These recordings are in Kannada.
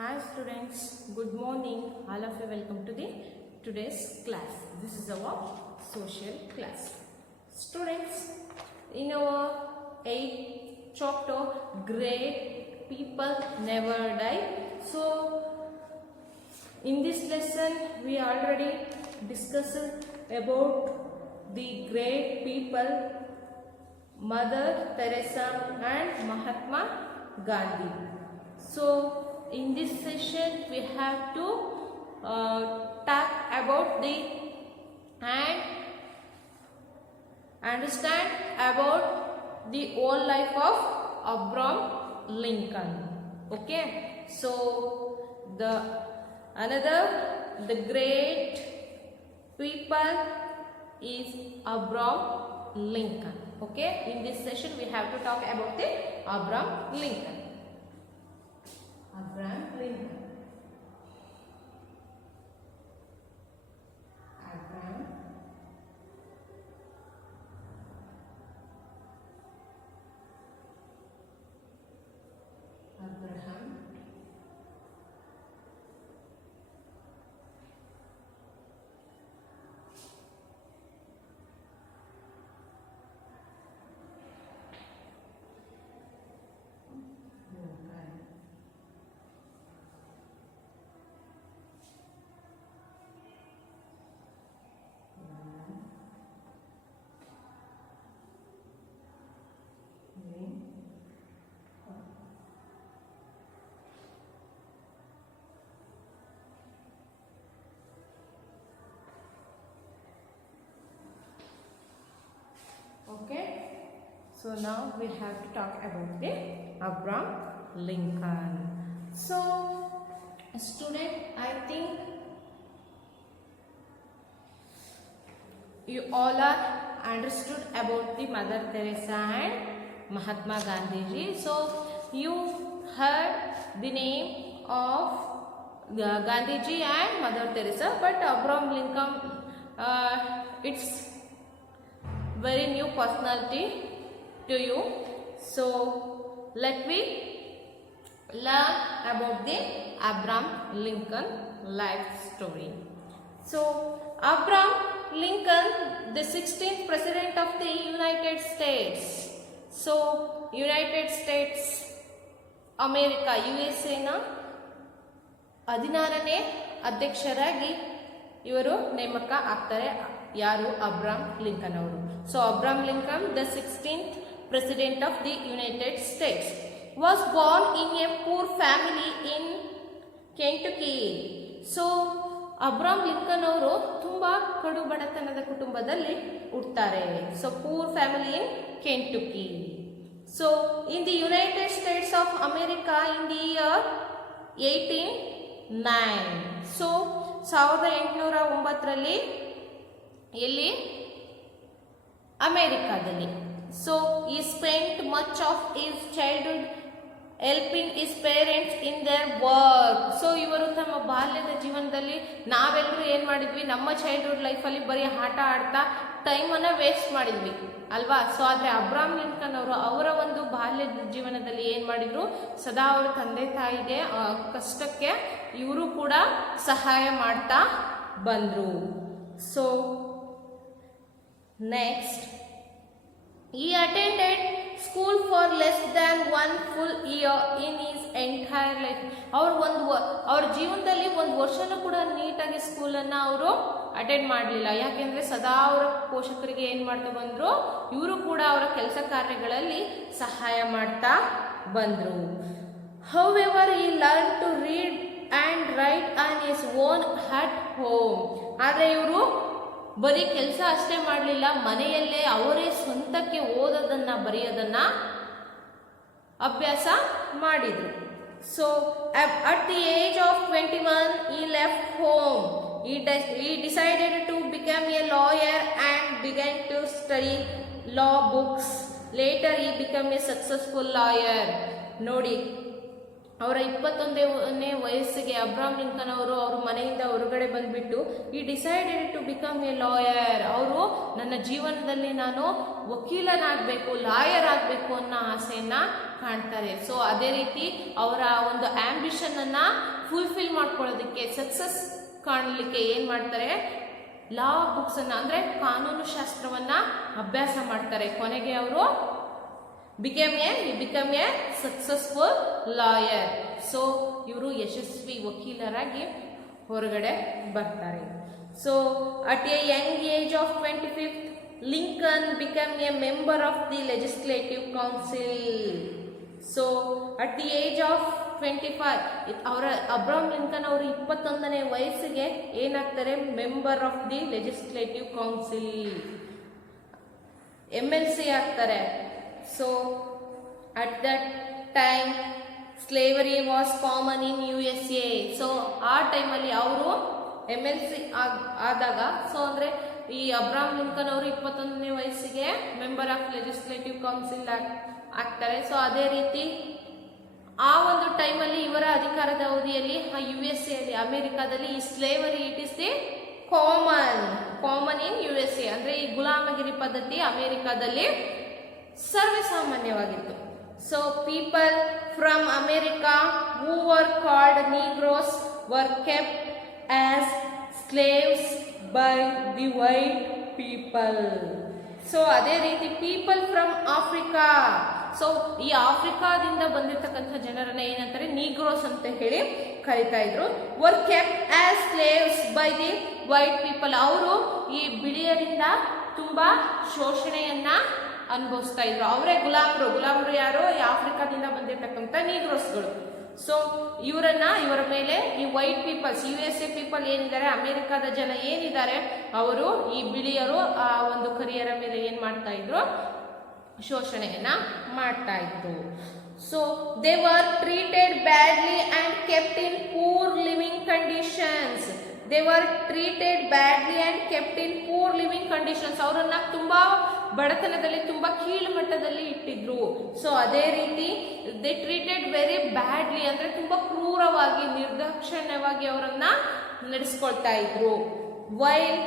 Hi students, good morning. All of you welcome to the today's class. This is our social class. Students, in our 8th chapter, Great People Never Die. So, in this lesson, we already discussed about the great people, Mother Teresa and Mahatma Gandhi. So, in this session we have to talk about the and understand about the whole life of Abraham Lincoln. Okay, so the great people is Abraham Lincoln. Okay, in this session we have to talk about the Abraham Lincoln. Abraham Lincoln. Abraham Okay, so now we have to talk about the Abraham Lincoln. So, student, I think you all are understood about the Mother Teresa and Mahatma Gandhi. So, you heard the name of Gandhiji and Mother Teresa, but Abraham Lincoln, it's very new personality to you. So let me learn about the Abraham Lincoln life story. So Abraham Lincoln, the 16th president of the United States. So United States America, USA na 16ನೇ ಅಧ್ಯಕ್ಷರಾಗಿ ಇವರು ನೇಮಕ ಆಗ್ತಾರೆ. ಯಾರು? ಅಬ್ರಾಹಂ ಲಿಂಕನ್ ಅವರು. So Abraham Lincoln, the 16th president of the United States, was born in a poor family in Kentucky. So Abraham Lincoln ಅವರು ತುಂಬಾ ಕಡು ಬಡತನದ ಕುಟುಂಬದಲ್ಲಿ ಹುಟ್ಟುತ್ತಾರೆ. So poor family in Kentucky. So in the United States of America in the year 1809. So 1809ರಲ್ಲಿ ಎಲ್ಲಿ? ಅಮೆರಿಕಾದಲ್ಲಿ. So he spent much of his childhood helping his parents in their work. So ಇವರು ತಮ್ಮ ಬಾಲ್ಯದ ಜೀವನದಲ್ಲಿ ನಾವೆಲ್ಲರೂ ಏನು ಮಾಡಿದ್ವಿ, ನಮ್ಮ ಚೈಲ್ಡ್ಹುಡ್ ಲೈಫಲ್ಲಿ ಬರೀ ಆಟ ಆಡ್ತಾ ಟೈಮನ್ನು ವೇಸ್ಟ್ ಮಾಡಿದ್ವಿ ಅಲ್ವಾ. ಸೊ ಆದರೆ ಅಬ್ರಾಹಂ ಲಿಂಕನ್ ಅವರು ಅವರ ಒಂದು ಬಾಲ್ಯದ ಜೀವನದಲ್ಲಿ ಏನು ಮಾಡಿದ್ರು, ಸದಾ ಅವರ ತಂದೆ ತಾಯಿಗೆ ಕಷ್ಟಕ್ಕೆ ಇವರು ಕೂಡ ಸಹಾಯ ಮಾಡ್ತಾ ಬಂದರು. So next, he attended school for less than 1 full year in his entire life. ಅವ್ರ ಜೀವನದಲ್ಲಿ ಒಂದು ವರ್ಷನೂ ಕೂಡ ನೀಟಾಗಿ ಸ್ಕೂಲನ್ನು ಅವರು ಅಟೆಂಡ್ ಮಾಡಲಿಲ್ಲ. ಯಾಕೆಂದರೆ ಸದಾ ಅವರ ಪೋಷಕರಿಗೆ ಏನು ಮಾಡ್ತಾ ಬಂದರು, ಇವರು ಕೂಡ ಅವರ ಕೆಲಸ ಕಾರ್ಯಗಳಲ್ಲಿ ಸಹಾಯ ಮಾಡ್ತಾ ಬಂದರು. However, he learned to read and write on his own at home. ಆದರೆ ಇವರು ಬರೀ ಕೆಲಸ ಅಷ್ಟೇ ಮಾಡಲಿಲ್ಲ, ಮನೆಯಲ್ಲೇ ಅವರೇ ಸ್ವಂತಕ್ಕೆ ಓದೋದನ್ನ ಬರೆಯೋದನ್ನ ಅಭ್ಯಾಸ ಮಾಡಿದರು. So at the age of 21 he left home. He decided to become a lawyer and began to study law books. Later he became a successful lawyer. ನೋಡಿ, ಅವರ 21ನೇ ವಯಸ್ಸಿಗೆ ಅಬ್ರಾಹಂ ಲಿಂಕನ್ ಅವರು ಅವ್ರ ಮನೆಯಿಂದ ಹೊರಗಡೆ ಬಂದ್ಬಿಟ್ಟು ಈ decided to become a lawyer. ಅವರು ನನ್ನ ಜೀವನದಲ್ಲಿ ನಾನು ವಕೀಲನಾಗಬೇಕು, ಲಾಯರ್ ಆಗಬೇಕು ಅನ್ನೋ ಆಸೆಯನ್ನು ಕಾಣ್ತಾರೆ. ಸೊ ಅದೇ ರೀತಿ ಅವರ ಒಂದು ಆಂಬಿಷನ್ ಅನ್ನ ಫುಲ್ಫಿಲ್ ಮಾಡ್ಕೊಳ್ಳೋದಕ್ಕೆ, ಸಕ್ಸಸ್ ಕಾಣಲಿಕ್ಕೆ ಏನ್ ಮಾಡ್ತಾರೆ, ಲಾ ಬುಕ್ಸ್ ಅನ್ನ ಅಂದ್ರೆ ಕಾನೂನು ಶಾಸ್ತ್ರವನ್ನ ಅಭ್ಯಾಸ ಮಾಡ್ತಾರೆ. ಕೊನೆಗೆ ಅವರು become a successful lawyer. So ಇವರು ಯಶಸ್ವಿ ವಕೀಲರಾಗಿ ಹೊರಗಡೆ ಬರ್ತಾರೆ. So at a young age of 25 Lincoln become a member of the legislative council. So at the age of 25 ಅವರ ಅಬ್ರಹಾಂ ಲಿಂಕನ್ ಅವರು 21ನೇ ವಯಸ್ಸಿಗೆ ಏನಾಗ್ತಾರೆ, member of the legislative council, MLC ಆಗ್ತಾರೆ. So at that time slavery was common in USA. So ಆ ಟೈಮಲ್ಲಿ ಅವರು MLC ಆದಾಗ, ಸೊ ಅಂದ್ರೆ ಈ ಅಬ್ರಹಾಂ ಲಿಂಕನ್ ಅವರು 21ನೇ ವಯಸ್ಸಿಗೆ ಮೆಂಬರ್ ಆಫ್ ಲೆಜಿಸ್ಲೇಟಿವ್ ಕೌನ್ಸಿಲ್ ಆಗ್ತಾರೆ. ಸೊ ಅದೇ ರೀತಿ ಆ ಒಂದು ಟೈಮಲ್ಲಿ ಇವರ ಅಧಿಕಾರದ ಅವಧಿಯಲ್ಲಿ USA ಅಲ್ಲಿ, ಅಮೆರಿಕಾದಲ್ಲಿ ಈ slavery it is the common in USA. ಅಂದ್ರೆ ಈ ಗುಲಾಮಗಿರಿ ಪದ್ಧತಿ ಅಮೆರಿಕಾದಲ್ಲಿ ಸರ್ವೇ ಸಾಮಾನ್ಯವಾಗಿತ್ತು. So people from America who were called negroes were kept as slaves by the white people. So ಅದೇ ರೀತಿ ಪೀಪಲ್ ಫ್ರಮ್ ಆಫ್ರಿಕಾ, ಸೊ ಈ ಆಫ್ರಿಕಾದಿಂದ ಬಂದಿರತಕ್ಕಂಥ ಜನರನ್ನ ಏನಂತಾರೆ, ನೀಗ್ರೋಸ್ ಅಂತ ಹೇಳಿ ಕರಿತಾ ಇದ್ರು. Var kept as slaves by the white people. ಅವರು ಈ ಬಿಳಿಯರಿಂದ ತುಂಬಾ ಶೋಷಣೆಯನ್ನ ಅನುಭವಿಸ್ತಾ ಇದ್ರು. ಅವರೇ ಗುಲಾಮರು ಯಾರು, ಈ ಆಫ್ರಿಕಾದಿಂದ ಬಂದಿರತಕ್ಕಂಥ ನೀಗ್ರೋಸ್ಗಳು. ಸೊ ಇವರ ಮೇಲೆ ಈ ವೈಟ್ ಪೀಪಲ್ಸ್, USA ಪೀಪಲ್ ಏನಿದ್ದಾರೆ, ಅಮೆರಿಕದ ಜನ ಏನಿದ್ದಾರೆ, ಅವರು ಈ ಬಿಳಿಯರು ಆ ಒಂದು ಕರಿಯರ ಮೇಲೆ ಏನ್ ಮಾಡ್ತಾ ಇದ್ರು, ಶೋಷಣೆಯನ್ನ ಮಾಡ್ತಾ ಇದ್ರು. So they were treated badly and kept in poor living conditions. They were treated badly and kept in poor living conditions. ಅವರನ್ನ ತುಂಬಾ ಬಡತನದಲ್ಲಿ, ತುಂಬಾ ಕೀಳು ಮಟ್ಟದಲ್ಲಿ ಇಟ್ಟಿದ್ರು. ಸೊ ಅದೇ ರೀತಿ ದೇ ಟ್ರೀಟೆಡ್ ವೆರಿ ಬ್ಯಾಡ್ಲಿ, ಅಂದ್ರೆ ತುಂಬಾ ಕ್ರೂರವಾಗಿ, ನಿರ್ದಾಕ್ಷಿಣ್ಯವಾಗಿ ಅವರನ್ನ ನಡೆಸ್ಕೊಳ್ತಾ ಇದ್ರು. While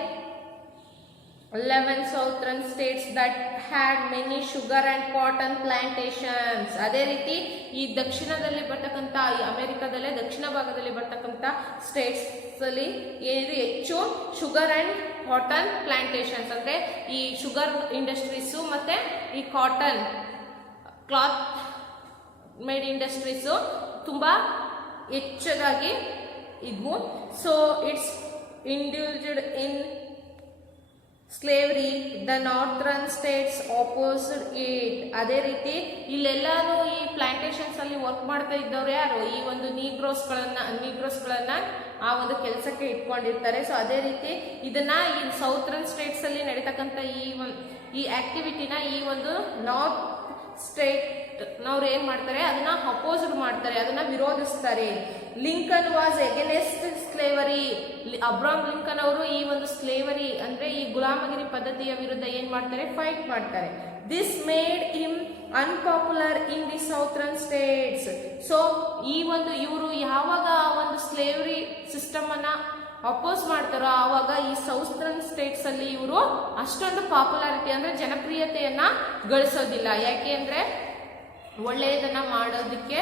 11 southern states that had many sugar and cotton plantations. ಅದೇ ರೀತಿ ಈ ದಕ್ಷಿಣದಲ್ಲಿ ಬರ್ತಕ್ಕಂಥ, ಈ ಅಮೆರಿಕದಲ್ಲೇ ದಕ್ಷಿಣ ಭಾಗದಲ್ಲಿ ಬರ್ತಕ್ಕಂಥ ಸ್ಟೇಟ್ಸ್ ಅಲ್ಲಿ ಏನಿದೆ, ಹೆಚ್ಚು ಶುಗರ್ ಅಂಡ್ ಕಾಟನ್ ಪ್ಲಾಂಟೇಶನ್ಸ್, ಅಂದ್ರೆ ಈ ಶುಗರ್ ಇಂಡಸ್ಟ್ರೀಸ್ ಮತ್ತೆ ಈ ಕಾಟನ್ ಕ್ಲಾತ್ ಮೇಡ್ ಇಂಡಸ್ಟ್ರೀಸ್ ತುಂಬಾ ಹೆಚ್ಚಾಗಿ ಇದ್ವು. So it's induced in slavery, the northern states opposed it. ಅದೇ ರೀತಿ ಇಲ್ಲೆಲ್ಲಾನು ಈ ಪ್ಲಾಂಟೇಶನ್ಸ್ ಅಲ್ಲಿ ವರ್ಕ್ ಮಾಡ್ತಾ ಇದ್ದವ್ರು ಯಾರು, ಈ ಒಂದು ನೀಗ್ರೋಸ್ಗಳನ್ನ ಆ ಒಂದು ಕೆಲಸಕ್ಕೆ ಇಟ್ಕೊಂಡಿರ್ತಾರೆ. ಸೊ ಅದೇ ರೀತಿ ಇದನ್ನ ಈ ಸೌತ್ರನ್ ಸ್ಟೇಟ್ಸ್ ಅಲ್ಲಿ ನಡೀತಕ್ಕಂಥ ಈ ಆಕ್ಟಿವಿಟಿನ ಈ ಒಂದು ನಾರ್ತ್ ಸ್ಟೇಟ್ ನವ್ರು ಏನ್ ಮಾಡ್ತಾರೆ, ಅದನ್ನ ಅಪೋಸ್ಡ್ ಮಾಡ್ತಾರೆ, ಅದನ್ನ ವಿರೋಧಿಸ್ತಾರೆ. Lincoln was against slavery. Abraham Lincoln ಅವರು ಈ ಒಂದು ಸ್ಲೇವರಿ ಅಂದ್ರೆ ಈ ಗುಲಾಮಗಿರಿ ಪದ್ಧತಿಯ ವಿರುದ್ಧ ಏನ್ ಮಾಡ್ತಾರೆ, ಫೈಟ್ ಮಾಡ್ತಾರೆ. This made him unpopular in the southern states. So ಈ ಒಂದು ಇವರು ಯಾವಾಗ ಒಂದು ಸ್ಲೇವರಿ ಸಿಸ್ಟಮ್ ಅನ್ನ ಅಪೋಸ್ ಮಾಡ್ತಾರೋ ಆವಾಗ ಈ ಸೌತ್ರನ್ ಸ್ಟೇಟ್ಸ್ ಅಲ್ಲಿ ಇವರು ಅಷ್ಟೊಂದು ಪಾಪ್ಯುಲಾರಿಟಿ ಅಂದ್ರೆ ಜನಪ್ರಿಯತೆಯನ್ನ ಗಳಿಸೋದಿಲ್ಲ. ಯಾಕೆ ಅಂದ್ರೆ ಒಳ್ಳೆಯದನ್ನ ಮಾಡೋದಕ್ಕೆ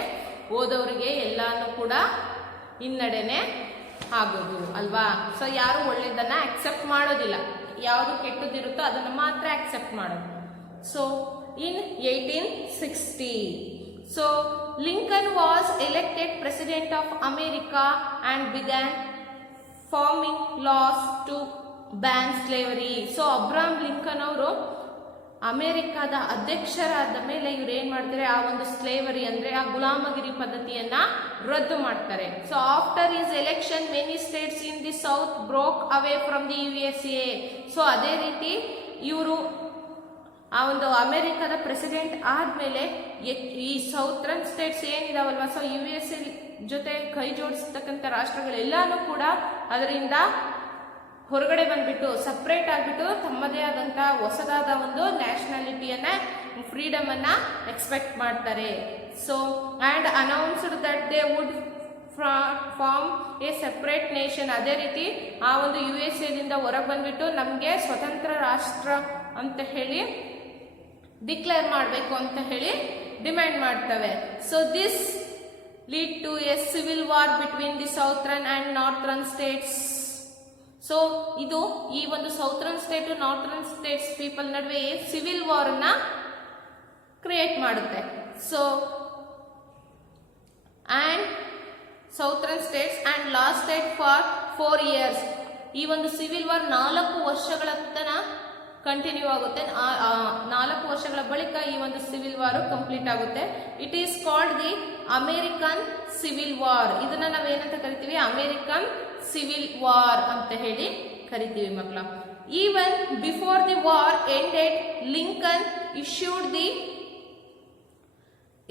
ಹೋದವರಿಗೆ ಎಲ್ಲಾನು ಕೂಡ ಹಿನ್ನಡೆನೆ ಆಗೋದು ಅಲ್ವಾ. ಸೊ ಯಾರು ಒಳ್ಳೆಯದನ್ನ ಅಕ್ಸೆಪ್ಟ್ ಮಾಡೋದಿಲ್ಲ, ಯಾವುದು ಕೆಟ್ಟದಿರುತ್ತೋ ಅದನ್ನು ಮಾತ್ರ ಅಕ್ಸೆಪ್ಟ್ ಮಾಡೋದು. So in 1860, so Lincoln was elected president of America and began forming laws to ban slavery. So Abraham Lincoln ಅವರು ಅಮೆರಿಕದ ಅಧ್ಯಕ್ಷರಾದ ಮೇಲೆ ಇವ್ರು ಏನ್ ಮಾಡ್ತಾರೆ, ಆ ಒಂದು ಸ್ಲೇವರಿ ಅಂದ್ರೆ ಆ ಗುಲಾಮಗಿರಿ ಪದ್ಧತಿಯನ್ನ ರದ್ದು ಮಾಡ್ತಾರೆ. So after his election many States in the south broke away from the USA. So ಅದೇ ರೀತಿ ಇವರು ಆ ಒಂದು ಅಮೆರಿಕದ ಪ್ರೆಸಿಡೆಂಟ್ ಆದ್ಮೇಲೆ ಈ ಸೌತ್ರನ್ ಸ್ಟೇಟ್ಸ್ ಏನಿದಾವಲ್ವಾ, ಸೊ USA ಜೊತೆ ಕೈ ಜೋಡಿಸ್ತಕ್ಕಂಥ ರಾಷ್ಟ್ರಗಳೆಲ್ಲಾನು ಕೂಡ ಅದರಿಂದ ಹೊರಗಡೆ ಬಂದ್ಬಿಟ್ಟು ಸಪ್ರೇಟ್ ಆಗ್ಬಿಟ್ಟು ತಮ್ಮದೇ ಆದಂತ ಹೊಸದಾದ ಒಂದು ನ್ಯಾಷನಾಲಿಟಿಯನ್ನ, ಫ್ರೀಡಮ್ ಅನ್ನ ಎಕ್ಸ್ಪೆಕ್ಟ್ ಮಾಡ್ತಾರೆ. So and announced that they would form a separate nation. ಅದೇ ರೀತಿ ಆ ಒಂದು USA ದಿಂದ ಹೊರಗೆ ಬಂದ್ಬಿಟ್ಟು ನಮಗೆ ಸ್ವತಂತ್ರ ರಾಷ್ಟ್ರ ಅಂತ ಹೇಳಿ ಡಿಕ್ಲೇರ್ ಮಾಡಬೇಕು ಅಂತ ಹೇಳಿ ಡಿಮ್ಯಾಂಡ್ ಮಾಡ್ತವೆ. So this lead to a civil war between the southern and northern states. So ಇದು ಈ ಒಂದು southern state northern states people ನಡುವೆ ಸಿವಿಲ್ ವಾರ್ ಅನ್ನ ಕ್ರಿಯೇಟ್ ಮಾಡುತ್ತೆ. So and southern states and lasted for 4 years. ಈ ಒಂದು ಸಿವಿಲ್ ವಾರ್ 4 ವರ್ಷಗಳ ತನಕ ಕಂಟಿನ್ಯೂ ಆಗುತ್ತೆ. 4 ವರ್ಷಗಳ ಬಳಿಕ ಈ ಒಂದು ಸಿವಿಲ್ ವಾರ್ ಕಂಪ್ಲೀಟ್ ಆಗುತ್ತೆ. It is called the American civil war. ಇದನ್ನ ನಾವೇನಂತ ಕರಿತೀವಿ? ಅಮೆರಿಕನ್ ಸಿವಿಲ್ ವಾರ್ ಅಂತ ಹೇಳಿ ಕರಿತೀವಿ ಮಕ್ಕಳ. Even before the war ended, Lincoln issued the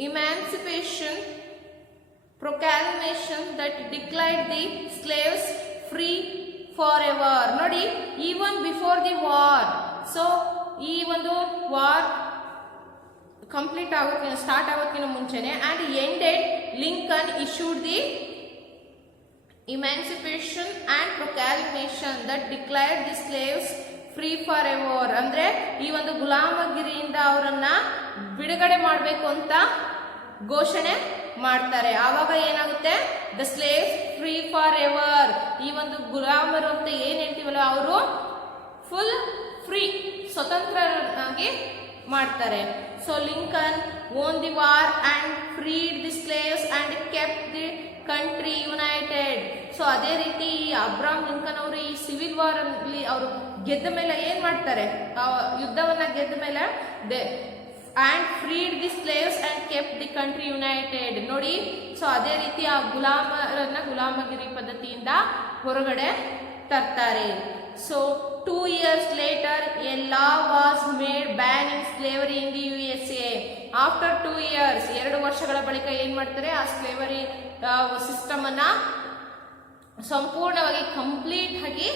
emancipation proclamation that declared the slaves free forever. ನೋಡಿ, even before the war. So ಈ ಒಂದು ವಾರ್ ಕಂಪ್ಲೀಟ್ ಆಗೋಕ್ಕಿಂತ ಸ್ಟಾರ್ಟ್ ಆಗೋಕ್ಕಿಂತ ಮುಂಚೆನೆ and ended, Lincoln issued the emancipation and proclamation that declared the slaves free forever. ಅಂದ್ರೆ ಈ ಒಂದು ಗುಲಾಮಗಿರಿಯಿಂದ ಅವರನ್ನ ಬಿಡುಗಡೆ ಮಾಡಬೇಕು ಅಂತ ಘೋಷಣೆ ಮಾಡ್ತಾರೆ. ಆವಾಗ ಏನಾಗುತ್ತೆ? The slaves free for ever. ಈ ಒಂದು ಗುಲಾಮರು ಅಂತ ಏನ್ ಹೇಳ್ತೀವಲ್ಲ, ಅವರು ಫುಲ್ ಫ್ರೀ, ಸ್ವತಂತ್ರರಾಗಿ ಮಾಡ್ತಾರೆ. So Lincoln won the war and freed the slaves and kept the country United. So ಅದೇ ರೀತಿ ಈ ಅಬ್ರಾಹಂ ಲಿಂಕನ್ ಅವರು ಈ ಸಿವಿಲ್ ವಾರ್ ಅಲ್ಲಿ ಅವರು ಗೆದ್ದ ಮೇಲೆ ಏನ್ ಮಾಡ್ತಾರೆ? ಯುದ್ಧವನ್ನ ಗೆದ್ದ ಮೇಲೆ and freed the slaves and kept the country united. ನೋಡಿ, ಸೊ ಅದೇ ರೀತಿ ಆ ಗುಲಾಮರನ್ನ ಗುಲಾಮಗಿರಿ ಪದ್ಧತಿಯಿಂದ ಹೊರಗಡೆ ತರ್ತಾರೆ. So 2 years later a law was made banning slavery in the USA. After 2 years, 2 ವರ್ಷಗಳ ಬಳಿಕ ಏನ್ ಮಾಡ್ತಾರೆ? ಆ ಸ್ಲೇವರಿ ಸಿಸ್ಟಮ್ ಅನ್ನ ಸಂಪೂರ್ಣವಾಗಿ ಕಂಪ್ಲೀಟ್ ಆಗಿ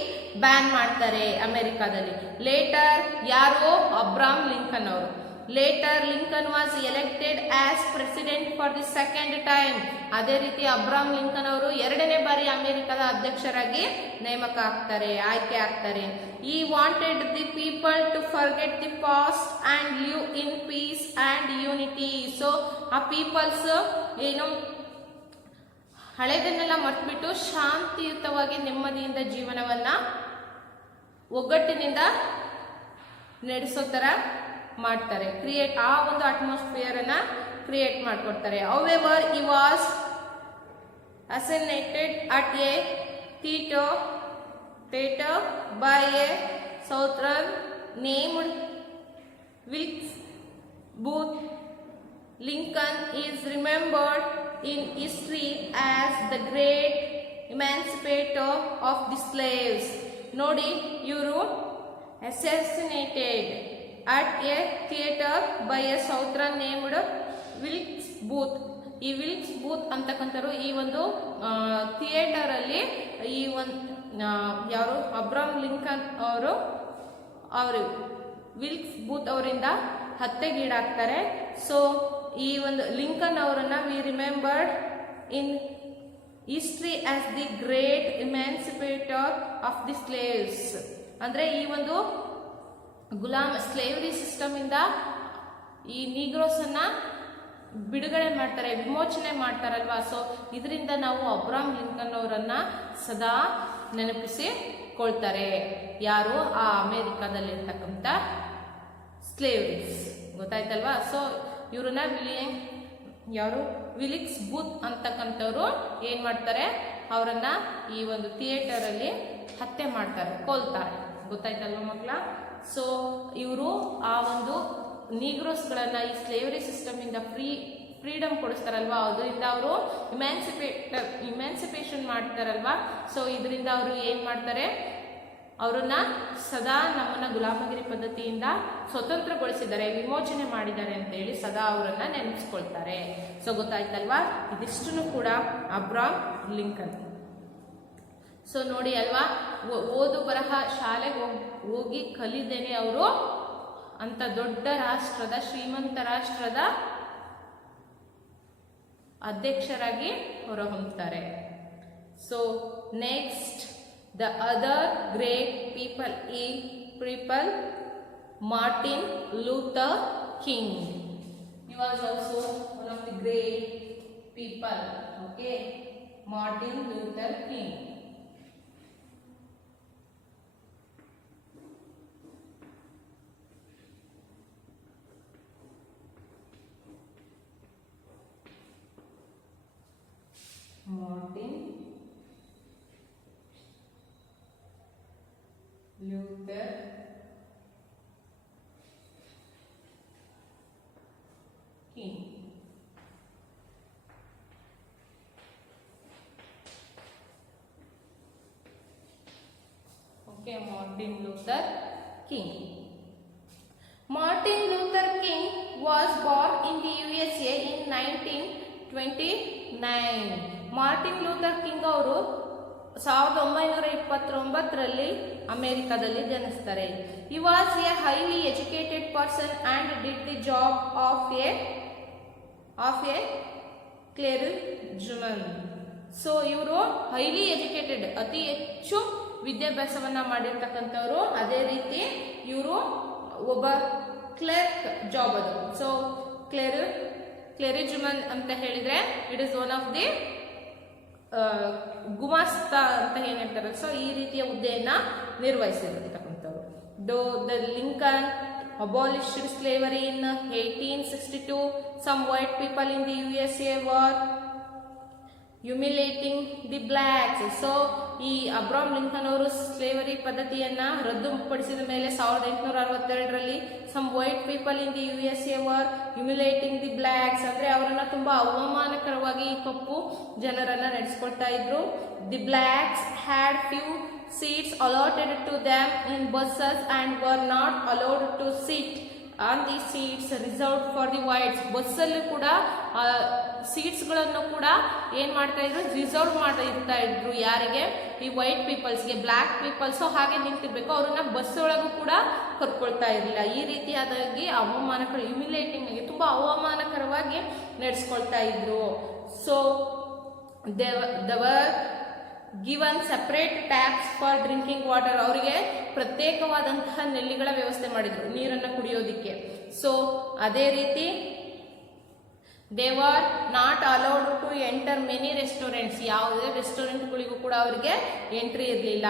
ಬ್ಯಾನ್ ಮಾಡ್ತಾರೆ ಅಮೆರಿಕಾದಲ್ಲಿ. ಲೇಟರ್ ಯಾರು? ಅಬ್ರಾಹಂ ಲಿಂಕನ್ ಅವರು. Later, Lincoln was elected as president for the second time. ಅದೇ ರೀತಿ ಅಬ್ರಾಹಂ ಲಿಂಕನ್ ಅವರು 2ನೇ ಬಾರಿ ಅಮೆರಿಕದ ಅಧ್ಯಕ್ಷರಾಗಿ ನೇಮಕ ಆಗ್ತಾರೆ, ಆಯ್ಕೆ ಆಗ್ತಾರೆ. He wanted the people to forget the past and live in peace and unity. So ಆ ಪೀಪಲ್ಸ್ ಏನು ಹಳೆದನ್ನೆಲ್ಲ ಮರ್ತ್ಬಿಟ್ಟು ಶಾಂತಿಯುತವಾಗಿ ನೆಮ್ಮದಿಯಿಂದ ಜೀವನವನ್ನ ಒಗ್ಗಟ್ಟಿನಿಂದ ನಡೆಸೋ ತರ ಮಾಡ್ತಾರೆ. ಕ್ರಿಯೇಟ್ ಆ ಒಂದು ಅಟ್ಮಾಸ್ಫಿಯರ್ ಅನ್ನ ಕ್ರಿಯೇಟ್ ಮಾಡ್ಕೊಡ್ತಾರೆ. However, he was assassinated at a theater by a Southern named Wilkes Booth. Lincoln is remembered in history as the great emancipator of the slaves. ನೋಡಿ, ಇವರು assassinated at a theater by a Southern named Wilkes Booth. ಈ ವಿಲ್ಕ್ಸ್ ಬೂತ್ ಅಂತಕ್ಕಂಥವ್ರು ಈ ಒಂದು ಥಿಯೇಟರ್ ಅಲ್ಲಿ ಈ ಒಂದು ಯಾರು ಅಬ್ರಾಹಂ ಲಿಂಕನ್ ಅವರು ವಿಲ್ಕ್ಸ್ ಬೂತ್ ಅವರಿಂದ ಹತ್ಯೆಗೀಡಾಗ್ತಾರೆ. ಸೊ ಈ ಒಂದು ಲಿಂಕನ್ ಅವರನ್ನ we remembered in history as the great emancipator of the slaves. ಅಂದ್ರೆ ಈ ಒಂದು ಸ್ಲೇವರಿ ಸಿಸ್ಟಮ್ ಇಂದ ಈ ನೀಗ್ರೋಸ್ ಅನ್ನ ಬಿಡುಗಡೆ ಮಾಡ್ತಾರೆ, ವಿಮೋಚನೆ ಮಾಡ್ತಾರಲ್ವಾ. ಸೊ ಇದರಿಂದ ನಾವು ಅಬ್ರಾಹಂ ಲಿಂಕನ್ ಅವರನ್ನ ಸದಾ ನೆನಪಿಸಿಕೊಳ್ತಾರೆ. ಯಾರು? ಆ ಅಮೆರಿಕಾದಲ್ಲಿರ್ತಕ್ಕಂಥ ಸ್ಲೇವರೀಸ್, ಗೊತ್ತಾಯ್ತಲ್ವಾ. ಸೊ ಇವ್ರನ್ನ ಯಾರು? ವಿಲಿಕ್ಸ್ ಬೂತ್ ಅಂತಕ್ಕಂಥವ್ರು ಏನ್ ಮಾಡ್ತಾರೆ? ಅವರನ್ನ ಈ ಒಂದು ಥಿಯೇಟರ್ ಅಲ್ಲಿ ಹತ್ಯೆ ಮಾಡ್ತಾರೆ, ಕೊಲ್ತಾರೆ. ಗೊತ್ತಾಯ್ತಲ್ವಾ ಮಕ್ಕಳ. ಸೊ ಇವರು ಆ ಒಂದು ನೀಗ್ರೋಸ್ಗಳನ್ನ ಈ ಸ್ಲೇವರಿ ಸಿಸ್ಟಮ್ ಇಂದ ಫ್ರೀಡಮ್ ಕೊಡಿಸ್ತಾರಲ್ವಾ, ಅದರಿಂದ ಅವರು ಇಮ್ಯಾನ್ಸಿಪೇಷನ್ ಮಾಡ್ತಾರಲ್ವಾ. ಸೊ ಇದರಿಂದ ಅವರು ಏನ್ ಮಾಡ್ತಾರೆ? ಅವರನ್ನ ಸದಾ ನಮ್ಮನ್ನ ಗುಲಾಮಗಿರಿ ಪದ್ಧತಿಯಿಂದ ಸ್ವತಂತ್ರಗೊಳಿಸಿದ್ದಾರೆ, ವಿಮೋಚನೆ ಮಾಡಿದ್ದಾರೆ ಅಂತ ಹೇಳಿ ಸದಾ ಅವರನ್ನ ನೆನೆಸ್ಕೊಳ್ತಾರೆ. ಸೊ ಗೊತ್ತಾಯ್ತಲ್ವಾ. ಇದಿಷ್ಟನ್ನು ಕೂಡ ಅಬ್ರಾಹಂ ಲಿಂಕನ್. ಸೊ ನೋಡಿ ಅಲ್ವಾ, ಓದು ಬರಹ ಶಾಲೆಗೆ ಹೋಗಿ ಕಲಿದೇನೆ ಅವರು ಅಂತ ದೊಡ್ಡ ರಾಷ್ಟ್ರದ, ಶ್ರೀಮಂತ ರಾಷ್ಟ್ರದ ಅಧ್ಯಕ್ಷರಾಗಿ ಹೊರಹೊಮ್ಮುತ್ತಾರೆ. So next the other great people Martin Luther King. He was also one of the great people. Okay, Martin Luther King. Martin Luther King. Okay, Martin Luther King. Martin Luther King was born in the USA in 1929. Martin Luther King ಅವರು 1929ರಲ್ಲಿ ಅಮೆರಿಕದಲ್ಲಿ ಜನಿಸ್ತಾರೆ. He was a highly educated person and did the job of a clergyman. So ಇವರು ಹೈಲಿ ಎಜುಕೇಟೆಡ್, ಅತಿ ಹೆಚ್ಚು ವಿದ್ಯಾಭ್ಯಾಸವನ್ನ ಮಾಡಿರ್ತಕ್ಕಂಥವ್ರು. ಅದೇ ರೀತಿ ಇವರು ಒಬ್ಬ ಕ್ಲರ್ಕ್ ಜಾಬ್ ಅದು. ಸೊ ಕ್ಲೆರಿಜ್ಮನ್ ಅಂತ ಹೇಳಿದ್ರೆ it is one of the ಗುಮಾಸ್ತ ಅಂತ ಏನ್ ಹೇಳ್ತಾರೆ. ಸೊ ಈ ರೀತಿಯ ಹುದ್ದೆಯನ್ನ ನಿರ್ವಹಿಸಿರ್ತಕ್ಕಂಥವ್ರು. The Lincoln abolished slavery in 1862. Some white people in the USA were humiliating the blacks. So ಈ ಅಬ್ರಾಮ್ ಲಿಂಕನ್ ಅವರು ಸ್ಲೇವರಿ ಪದ್ಧತಿಯನ್ನ ರದ್ದುಪಡಿಸಿದ ಮೇಲೆ 1862ರಲ್ಲಿ some white people in the USA were humiliating the blacks, ಅಂದ್ರೆ ಅವರನ್ನ ತುಂಬಾ ಅವಮಾನಕರವಾಗಿ ಈ ಕಪ್ಪು ಜನರನ್ನ ನಡೆಸ್ಕೊಳ್ತಾ ಇದ್ರು. The blacks had few seats allotted to them in buses and were not allowed to sit on the seats reserved for the whites. ಬಸ್ಸಲ್ಲೂ ಕೂಡ ಸೀಟ್ಸ್ ಗಳನ್ನು ಕೂಡ ಏನ್ ಮಾಡ್ತಾ ಇದ್ರು, ರಿಸರ್ವ್ ಮಾಡ್ತಾ ಇದ್ರು. ಯಾರಿಗೆ? ಈ ವೈಟ್ ಪೀಪಲ್ಸ್ಗೆ. ಬ್ಲಾಕ್ ಪೀಪಲ್ಸ್ ಹಾಗೆ ನಿಂತಿರ್ಬೇಕು, ಅವ್ರನ್ನ ಬಸ್ ಒಳಗೂ ಕೂಡ ಕರ್ಕೊಳ್ತಾ ಇರಲಿಲ್ಲ. ಈ ರೀತಿಯಾದಾಗಿ ಅವಮಾನಕರ ಹ್ಯುಮಿಲೇಟಿಂಗ್ ಆಗಿ ತುಂಬಾ ಅವಮಾನಕರವಾಗಿ ನಡೆಸ್ಕೊಳ್ತಾ ಇದ್ರು. ಸೊ ದೇವರ್ given separate taps for drinking water. ಅವರಿಗೆ ಪ್ರತ್ಯೇಕವಾದಂತಹ ನೆಲ್ಲಿಗಳ ವ್ಯವಸ್ಥೆ ಮಾಡಿದ್ರು ನೀರನ್ನು ಕುಡಿಯೋದಿಕ್ಕೆ. ಸೊ ಅದೇ ರೀತಿ they are not allowed to enter many restaurants. ಯಾವುದೇ ರೆಸ್ಟೋರೆಂಟ್ಗಳಿಗೂ ಕೂಡ ಅವರಿಗೆ ಎಂಟ್ರಿ ಇರಲಿಲ್ಲ.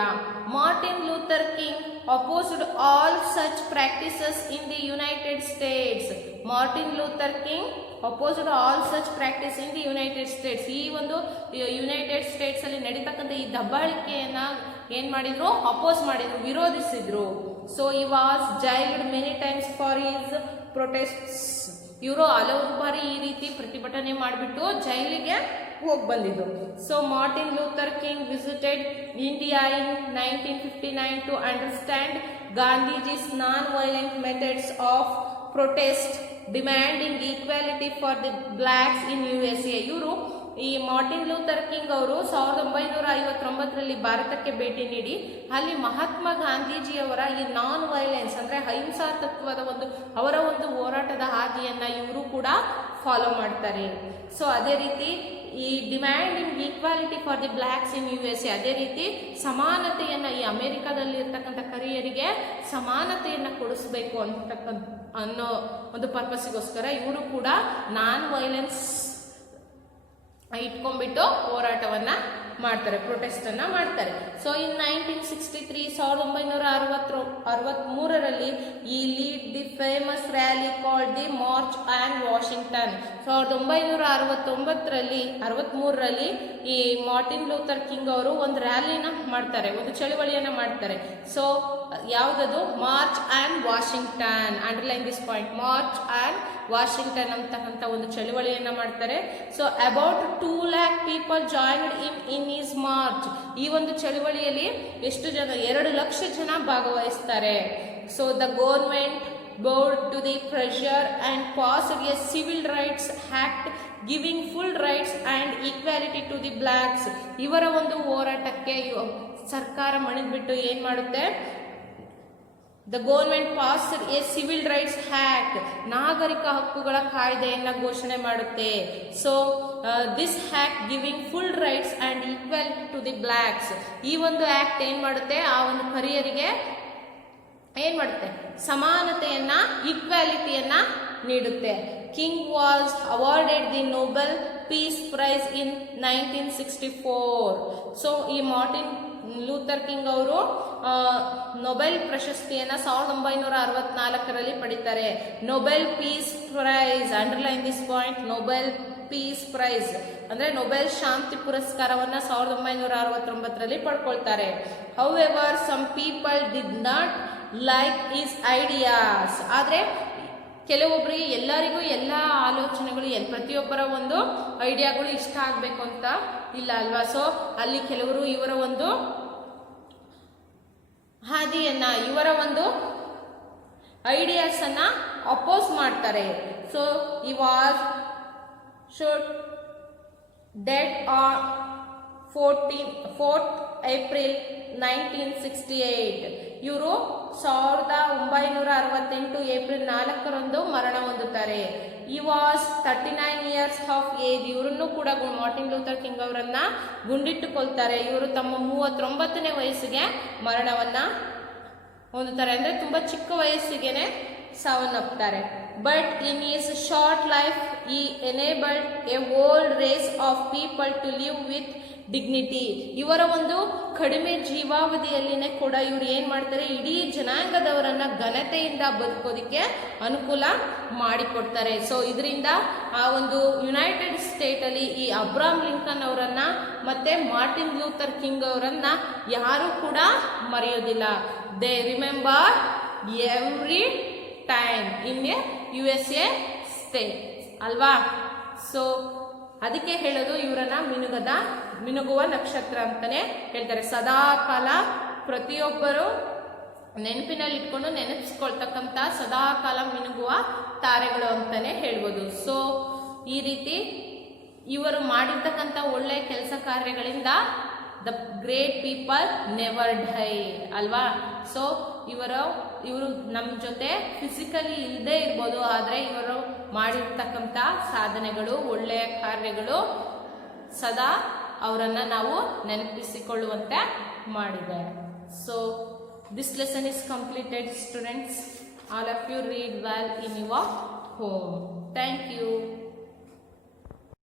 Martin Luther King opposed all such practices in the United States. Martin Luther King opposed all such practice in the United States. ಈ ಒಂದು ಯುನೈಟೆಡ್ ಸ್ಟೇಟ್ಸ್ ಅಲ್ಲಿ ನಡೀತಕ್ಕಂಥ ಈ ದಬ್ಬಾಳಿಕೆಯನ್ನ ಏನ್ ಮಾಡಿದ್ರು? ಅಪೋಸ್ ಮಾಡಿದ್ರು, ವಿರೋಧಿಸಿದ್ರು. ಸೊ ಈ was jailed many times for his protests. ಇವರು ಹಲವು ಬಾರಿ ಈ ರೀತಿ ಪ್ರತಿಭಟನೆ ಮಾಡಿಬಿಟ್ಟು ಜೈಲಿಗೆ ಹೋಗಿ ಬಂದಿದ್ರು. So Martin Luther King visited India in 1959 to understand Gandhiji's non violent methods of protest demanding equality for the blacks in USA. ಇವರು ಈ ಮಾರ್ಟಿನ್ ಲೂಥರ್ ಕಿಂಗ್ ಅವರು 1959ರಲ್ಲಿ ಭಾರತಕ್ಕೆ ಭೇಟಿ ನೀಡಿ ಅಲ್ಲಿ ಮಹಾತ್ಮ ಗಾಂಧೀಜಿಯವರ ಈ ನಾನ್ ವೈಲೆನ್ಸ್ ಅಂದ್ರೆ ಅಹಿಂಸಾ ತತ್ವದ ಅವರ ಒಂದು ಹೋರಾಟದ ಹಾದಿಯನ್ನ ಇವರು ಕೂಡ ಫಾಲೋ ಮಾಡ್ತಾರೆ. ಸೊ ಅದೇ ರೀತಿ ಈ demanding equality for the blacks in USA, ಅದೇ ರೀತಿ ಸಮಾನತೆಯನ್ನ ಈ ಅಮೆರಿಕಾದಲ್ಲಿ ಇರ್ತಕ್ಕಂಥ ಕರಿಯರಿಗೆ ಸಮಾನತೆಯನ್ನ ಕೊಡಿಸ್ಬೇಕು ಅನ್ನೋ ಒಂದು ಪರ್ಪಸ್ಗೋಸ್ಕರ ಇವರು ಕೂಡ ನಾನ್ ವೈಲೆನ್ಸ್ ಇಟ್ಕೊಂಡ್ಬಿಟ್ಟು ಹೋರಾಟವನ್ನ ಮಾಡ್ತಾರೆ, ಪ್ರೊಟೆಸ್ಟ್ ಅನ್ನ ಮಾಡ್ತಾರೆ. ಸೊ ಇನ್ 1963 1963ರಲ್ಲಿ ಈ lead the famous rally called the March on Washington. 1963ರಲ್ಲಿ ಈ ಮಾರ್ಟಿನ್ ಲೂಥರ್ ಕಿಂಗ್ ಅವರು ಒಂದು ರ್ಯಾಲಿನ ಮಾಡ್ತಾರೆ, ಒಂದು ಚಳವಳಿಯನ್ನ ಮಾಡ್ತಾರೆ. ಸೊ ಯಾವುದದು? March on Washington. Underline this point, March on Washington ಅಂತಕ್ಕಂಥ ಒಂದು ಚಳವಳಿಯನ್ನ ಮಾಡ್ತಾರೆ. So about 2 lakh people joined in is March. ಈ ಒಂದು ಚಳವಳಿಯಲ್ಲಿ ಎಷ್ಟು ಜನ? 2 ಲಕ್ಷ ಜನ ಭಾಗವಹಿಸ್ತಾರೆ. So the government bowed to the pressure and passed a civil rights act giving full rights and equality to the blacks. ಇವರ ಒಂದು ಹೋರಾಟಕ್ಕೆ ಸರ್ಕಾರ ಮಣಿದ್ಬಿಟ್ಟು ಏನ್ ಮಾಡುತ್ತೆ? The government passed a civil rights act, ನಾಗರಿಕ ಹಕ್ಕುಗಳ ಕಾಯ್ದೆಯನ್ನ ಘೋಷಣೆ ಮಾಡುತ್ತೆ. So this act giving full rights and equality to the blacks. ಈ ಒಂದು ಆಕ್ಟ್ ಏನ್ ಮಾಡುತ್ತೆ? ಆ ಒಂದು ಕರಿಯರಿಗೆ ಏನ್ ಮಾಡುತ್ತೆ? ಸಮಾನತೆಯನ್ನ, ಈಕ್ವಾಲಿಟಿಯನ್ನ ನೀಡುತ್ತೆ. King was awarded the Nobel Peace Prize in 1964. So ಈ ಮಾರ್ಟಿನ್ ಲೂಥರ್ ಕಿಂಗ್ ಅವರು ನೊಬೆಲ್ ಪ್ರಶಸ್ತಿಯನ್ನ 1964ರಲ್ಲಿ ಪಡಿತಾರೆ. Nobel Peace Prize, underline this point, Nobel Peace Prize ಅಂದ್ರೆ ನೊಬೆಲ್ ಶಾಂತಿ ಪುರಸ್ಕಾರವನ್ನ 1969ರಲ್ಲಿ ಪಡ್ಕೊಳ್ತಾರೆ. However some people did not like his ideas. ಆದ್ರೆ ಕೆಲವೊಬ್ಬರಿಗೆ, ಎಲ್ಲರಿಗೂ ಎಲ್ಲ ಆಲೋಚನೆಗಳು, ಪ್ರತಿಯೊಬ್ಬರ ಒಂದು ಐಡಿಯಾಗಳು ಇಷ್ಟ ಆಗ್ಬೇಕು ಅಂತ ಇಲ್ಲ ಅಲ್ವಾ. ಸೊ ಅಲ್ಲಿ ಕೆಲವರು ಇವರ ಒಂದು ಹಾದಿಯನ್ನ, ಇವರ ಒಂದು ಐಡಿಯಾಸ್ ಅನ್ನ ಅಪೋಸ್ ಮಾಡ್ತಾರೆ. ಸೊ ಈ was should dead on 4th April 1968. ಇವರು 1968 ಏಪ್ರಿಲ್ 4ರಂದು ಮರಣ ಹೊಂದುತ್ತಾರೆ. ಈ ವಾಸ್ 39 years of age. ಇವರನ್ನು ಕೂಡ ಮಾರ್ಟಿನ್ ಲೂಥರ್ ಕಿಂಗ್ ಅವರನ್ನ ಗುಂಡಿಟ್ಟುಕೊಳ್ತಾರೆ. ಇವರು ತಮ್ಮ 39ನೇ ವಯಸ್ಸಿಗೆ ಮರಣವನ್ನ ಹೊಂದುತ್ತಾರೆ. ಅಂದ್ರೆ ತುಂಬಾ ಚಿಕ್ಕ ವಯಸ್ಸಿಗೆನೆ ಸಾವನ್ನಪ್ಪುತ್ತಾರೆ. But in his short life ಈ enabled a whole race of people to live with dignity. ಇವರ ಒಂದು ಕಡಿಮೆ ಜೀವಾವಧಿಯಲ್ಲಿನೇ ಕೂಡ ಇವರು ಏನ್ ಮಾಡ್ತಾರೆ, ಇಡೀ ಜನಾಂಗದವರನ್ನ ಘನತೆಯಿಂದ ಬದುಕೋದಿಕ್ಕೆ ಅನುಕೂಲ ಮಾಡಿಕೊಡ್ತಾರೆ. ಸೊ ಇದರಿಂದ ಆ ಒಂದು ಯುನೈಟೆಡ್ ಸ್ಟೇಟ್ ಅಲ್ಲಿ ಈ ಅಬ್ರಾಮ್ ಲಿಂಕನ್ ಅವರನ್ನ ಮತ್ತೆ ಮಾರ್ಟಿನ್ ಲೂಥರ್ ಕಿಂಗ್ ಅವರನ್ನ ಯಾರು ಕೂಡ ಮರೆಯೋದಿಲ್ಲ. They remember every time in a USA state ಅಲ್ವಾ. ಸೊ ಅದಕ್ಕೆ ಹೇಳೋದು ಇವರನ್ನ ಮಿನುಗುವ ನಕ್ಷತ್ರ ಅಂತಾನೆ ಹೇಳ್ತಾರೆ. ಸದಾ ಕಾಲ ಪ್ರತಿಯೊಬ್ಬರು ನೆನಪಿನಲ್ಲಿ ಇಟ್ಕೊಂಡು ನೆನಪಿಸ್ಕೊಳ್ತಕ್ಕಂಥ ಸದಾ ಕಾಲ ಮಿನುಗುವ ತಾರೆಗಳು ಅಂತಾನೆ ಹೇಳ್ಬೋದು. ಸೊ ಈ ರೀತಿ ಇವರು ಮಾಡಿರ್ತಕ್ಕಂಥ ಒಳ್ಳೆ ಕೆಲಸ ಕಾರ್ಯಗಳಿಂದ the great people never dye ಅಲ್ವಾ. ಸೊ ಇವರು ನಮ್ಮ ಜೊತೆ ಫಿಸಿಕಲಿ ಇಲ್ಲದೆ ಇರ್ಬೋದು, ಆದರೆ ಇವರು ಮಾಡಿರ್ತಕ್ಕಂಥ ಸಾಧನೆಗಳು, ಒಳ್ಳೆಯ ಕಾರ್ಯಗಳು ಸದಾ ಅವರನ್ನ ನಾವು ನೆನಪಿಸಿಕೊಳ್ಳುವಂತೆ ಮಾಡಿದೆ. So this lesson is completed students. All of you read well in your home. Thank you.